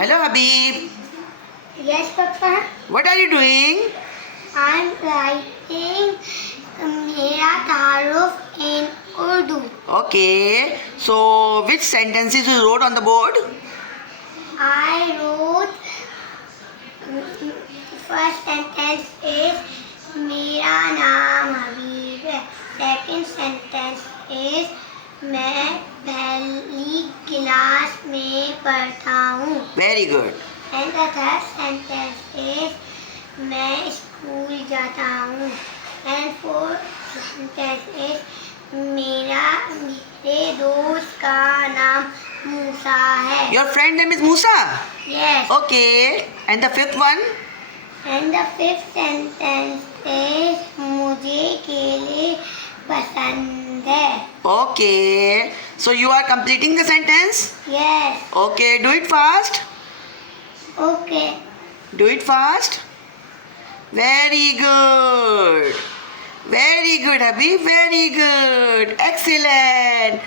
Hello, Habib. Yes, Papa. What are you doing? I'm writing Mera Taaruf in Urdu. Okay. So, which sentences you wrote on the board? I wrote first sentence is Mera naam Habib है. Second sentence is मैं पहली class में पढ़ता हूँ. Very good. And the third sentence is मैं school जाता हूँ. And fourth sentence is मेरे दोस्त का नाम मूसा है. Your friend name is Musa? Yes. Okay. And the fifth one? And the fifth sentence is मुझे केले पसंद है. Okay. So, you are completing the sentence? Yes. Okay. Do it fast. Okay. Do it fast. Very good. Very good, Habib. Very good. Excellent.